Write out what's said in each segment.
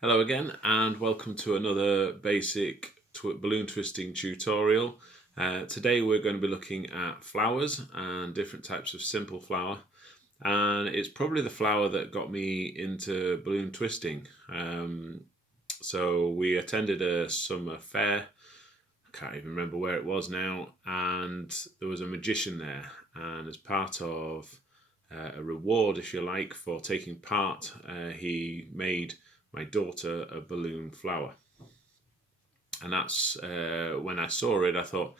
Hello again and welcome to another basic balloon twisting tutorial. Today we're going to be looking at flowers and different types of simple flower, and it's probably the flower that got me into balloon twisting. So we attended a summer fair, I can't even remember where it was now, and there was a magician there, and as part of a reward, if you like, for taking part, he made my daughter a balloon flower. And that's when I saw it, I thought,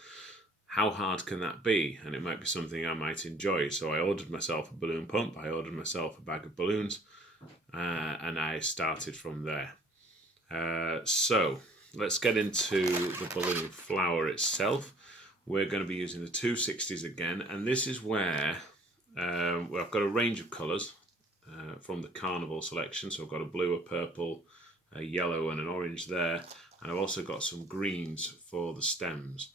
how hard can that be? And it might be something I might enjoy. So I ordered myself a balloon pump, I ordered myself a bag of balloons, and I started from there. So let's get into the balloon flower itself. We're going to be using the 260s again, and this is where I've got a range of colours from the Carnival selection. So I've got a blue, a purple, a yellow and an orange there, and I've also got some greens for the stems,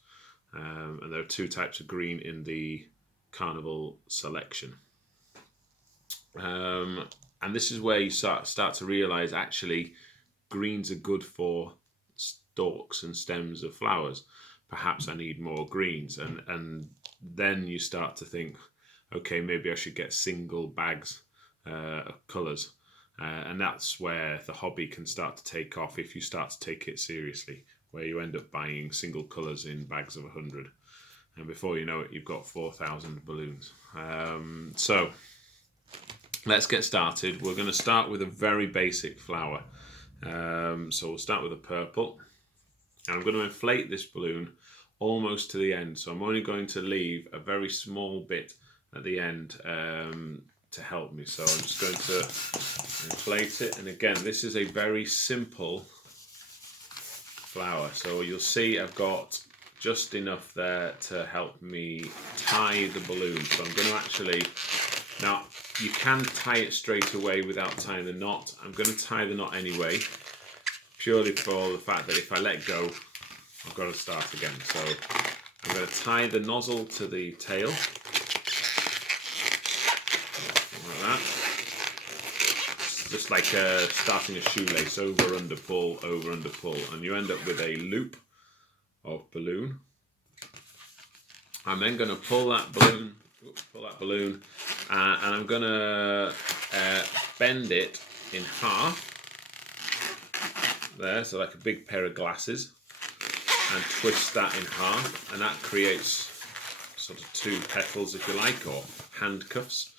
and there are two types of green in the Carnival selection. And this is where you start to realise actually greens are good for stalks and stems of flowers. Perhaps I need more greens, and then you start to think, okay, maybe I should get single bags of colours. And that's where the hobby can start to take off if you start to take it seriously, where you end up buying single colours in bags of 100. And before you know it, you've got 4,000 balloons. So let's get started. We're going to start with a very basic flower. So we'll start with a purple. And I'm going to inflate this balloon almost to the end. So I'm only going to leave a very small bit at the end to help me. So I'm just going to inflate it. And again, this is a very simple flower. So you'll see I've got just enough there to help me tie the balloon. So I'm going to actually, now you can tie it straight away without tying the knot. I'm going to tie the knot anyway, purely for the fact that if I let go, I've got to start again. So I'm going to tie the nozzle to the tail, like that. It's just like starting a shoelace, over, under, pull, over, under, pull, and you end up with a loop of balloon. I'm then going to pull that balloon, and I'm going to bend it in half. There, so like a big pair of glasses, and twist that in half, and that creates sort of two petals, if you like, or handcuffs.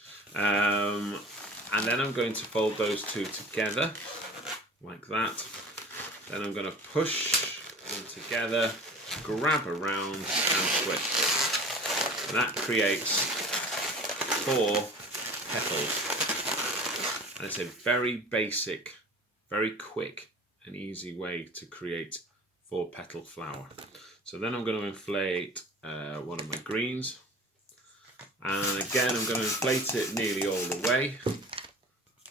And then I'm going to fold those two together like that. Then I'm going to push them together, grab around and twist, and that creates 4 petals. And it's a very basic, very quick an easy way to create 4-petal flower. So then I'm going to inflate one of my greens, and again I'm going to inflate it nearly all the way.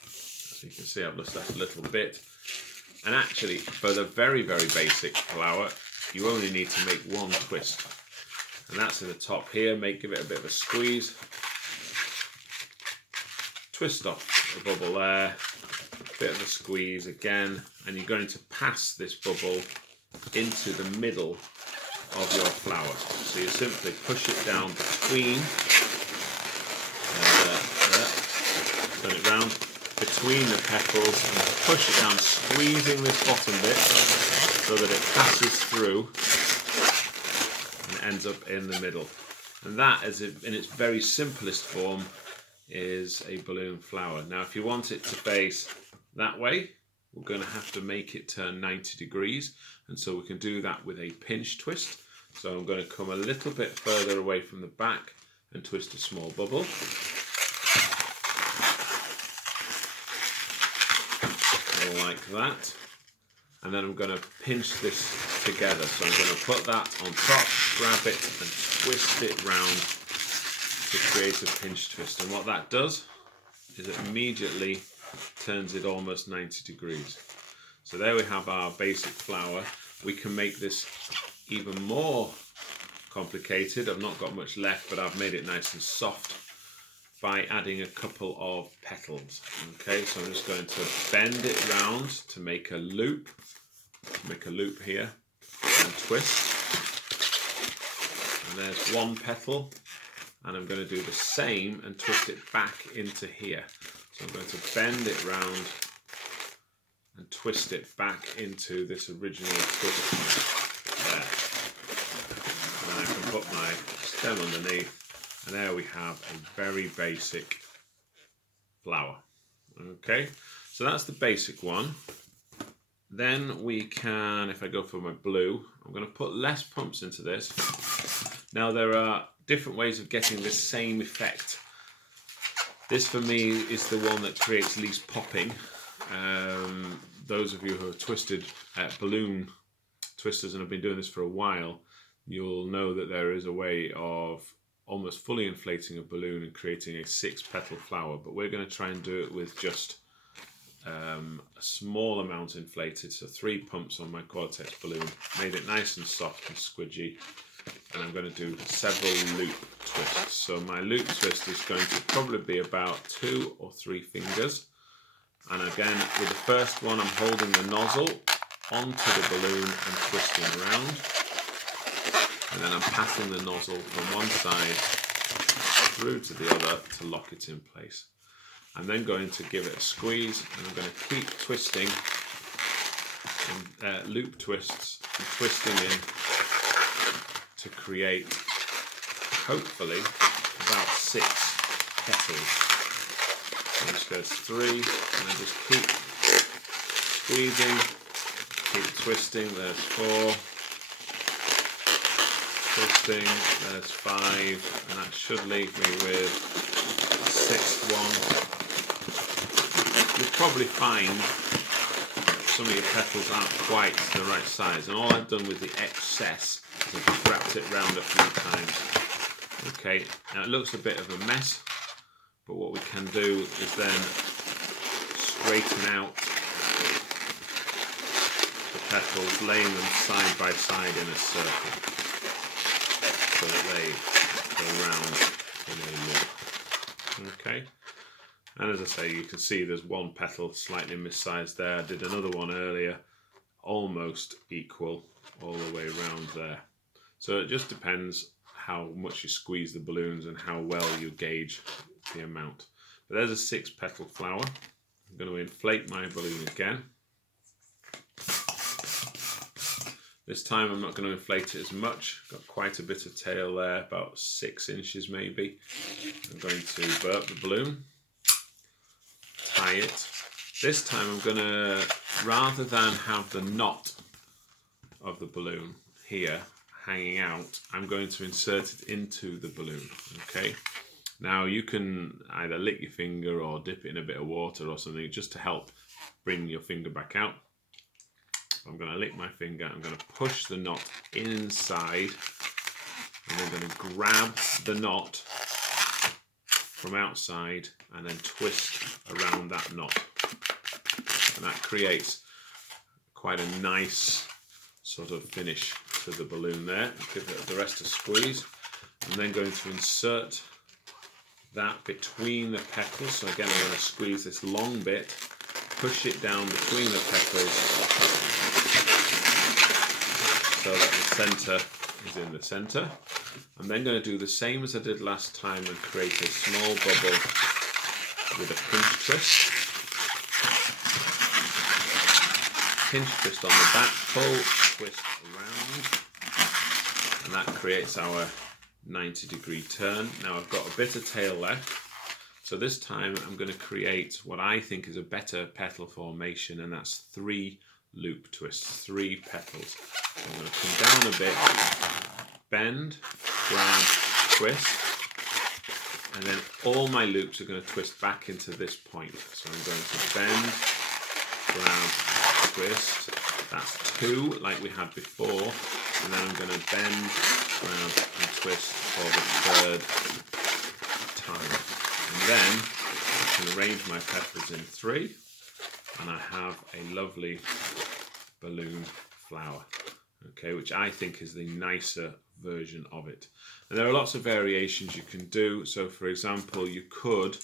As you can see, I've just left a little bit, and actually for the very basic flower you only need to make one twist, and that's in the top here. Give it a bit of a squeeze, twist off the bubble there, bit of a squeeze again, and you're going to pass this bubble into the middle of your flower. So you simply push it down between, turn it round, between the petals, and push it down, squeezing this bottom bit so that it passes through and ends up in the middle. And that, as in its very simplest form, is a balloon flower. Now if you want it to face that way, we're going to have to make it turn 90 degrees, and so we can do that with a pinch twist. So I'm going to come a little bit further away from the back and twist a small bubble. Like that. And then I'm going to pinch this together. So I'm going to put that on top, grab it and twist it round to create a pinch twist. And what that does is it immediately turns it almost 90 degrees. So there we have our basic flower. We can make this even more complicated. I've not got much left, but I've made it nice and soft. by adding a couple of petals. Okay, so I'm just going to bend it round to make a loop. Make a loop here and twist. And there's one petal. And I'm going to do the same and twist it back into here. So I'm going to bend it round and twist it back into this original twist point there. And then I can put my stem underneath, and there we have a very basic flower. Okay, so that's the basic one. Then we can, if I go for my blue, I'm going to put less pumps into this. Now there are different ways of getting the same effect. This for me is the one that creates least popping. Those of you who have twisted balloon twisters and have been doing this for a while, you'll know that there is a way of almost fully inflating a balloon and creating a 6-petal flower, but we're going to try and do it with just a small amount inflated, so 3 pumps on my Cortex balloon, made it nice and soft and squidgy, and I'm going to do several loop twists. So my loop twist is going to probably be about 2 or 3 fingers, and again with the first one I'm holding the nozzle onto the balloon and twisting around, and then I'm passing the nozzle from one side through to the other to lock it in place. I'm then going to give it a squeeze, and I'm going to keep twisting and loop twists and twisting in to create hopefully about 6 petals. So this goes 3, and I just keep squeezing, keep twisting. There's 4, twisting, there's 5, and that should leave me with a 6th one. You'll probably find some of your petals aren't quite the right size, and all I've done with the excess is I've wrapped it round a few times. Okay, now it looks a bit of a mess, but what we can do is then straighten out the petals, laying them side by side in a circle so that they go round in a loop. Okay. And as I say, you can see there's one petal slightly missized there. I did another one earlier, almost equal all the way around there. So it just depends how much you squeeze the balloons and how well you gauge the amount. But there's a 6-petal flower. I'm going to inflate my balloon again. This time I'm not going to inflate it as much. Got quite a bit of tail there, about 6 inches maybe. I'm going to burp the balloon. Tie it. This time I'm going to, rather than have the knot of the balloon here hanging out, I'm going to insert it into the balloon. Okay. Now you can either lick your finger or dip it in a bit of water or something just to help bring your finger back out. I'm going to lick my finger. I'm going to push the knot inside, and I'm going to grab the knot from outside and then twist around that knot, and that creates quite a nice sort of finish to the balloon there. Give it the rest a squeeze. I'm then going to insert that between the petals. So again, I'm going to squeeze this long bit, push it down between the petals so that the centre is in the centre. I'm then going to do the same as I did last time and create a small bubble with a pinch twist. Pinch twist on the back, pull, twist around, and that creates our 90-degree turn. Now I've got a bit of tail left, so this time I'm going to create what I think is a better petal formation, and that's 3 loop twists, 3 petals. So I'm going to come down a bit, bend, grab, twist, and then all my loops are going to twist back into this point. So I'm going to bend, grab, twist. That's 2 like we had before, and then I'm going to bend, grab and twist for the 3rd time. And then I can arrange my petals in 3, and I have a lovely balloon flower. okay, which I think is the nicer version of it. And there are lots of variations you can do. So for example, you could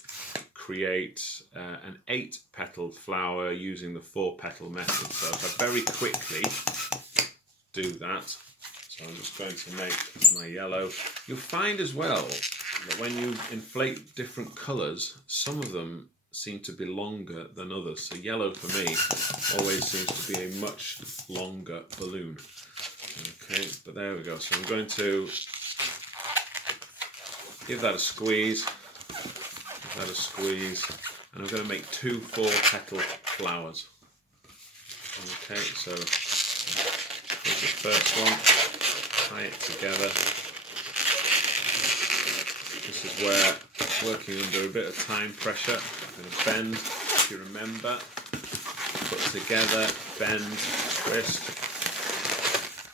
create an 8-petaled flower using the 4-petal method. So if I very quickly do that, so I'm just going to make my yellow. You'll find as well that when you inflate different colours, some of them seem to be longer than others. So yellow for me always seems to be a much longer balloon. Okay, but there we go. So I'm going to give that a squeeze, and I'm going to make 2 4-petal flowers. Okay, so here's the first one, tie it together. This is where working under a bit of time pressure, I'm going to bend, if you remember, put together, bend, twist,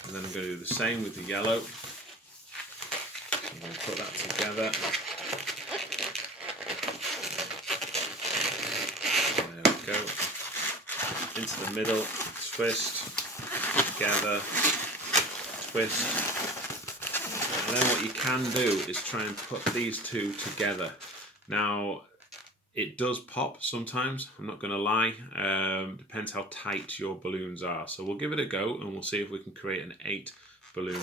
and then I'm going to do the same with the yellow. So I'm going to put that together. There we go. Into the middle, twist, together, twist. And then what you can do is try and put these two together. Now, it does pop sometimes, I'm not going to lie. Depends how tight your balloons are. So we'll give it a go and we'll see if we can create an 8-petal balloon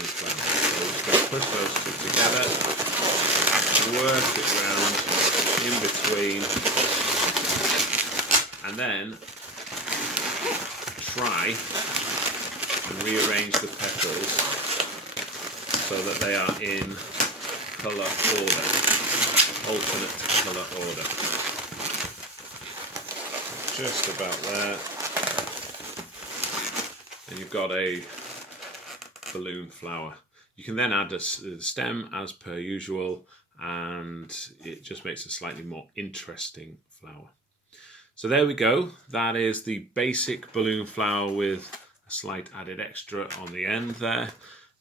flower. So we're just going to push those two together, work it round in between, and then try and rearrange the petals so that they are in colour order, alternate colour order. Just about there. And you've got a balloon flower. You can then add the stem as per usual, and it just makes a slightly more interesting flower. So there we go. That is the basic balloon flower with a slight added extra on the end there.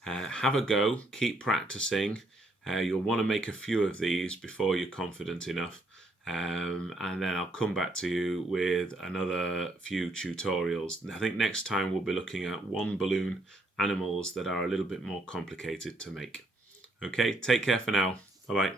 Have a go, keep practicing. You'll want to make a few of these before you're confident enough. And then I'll come back to you with another few tutorials. I think next time we'll be looking at 1-balloon animals that are a little bit more complicated to make. Okay, take care for now. Bye-bye.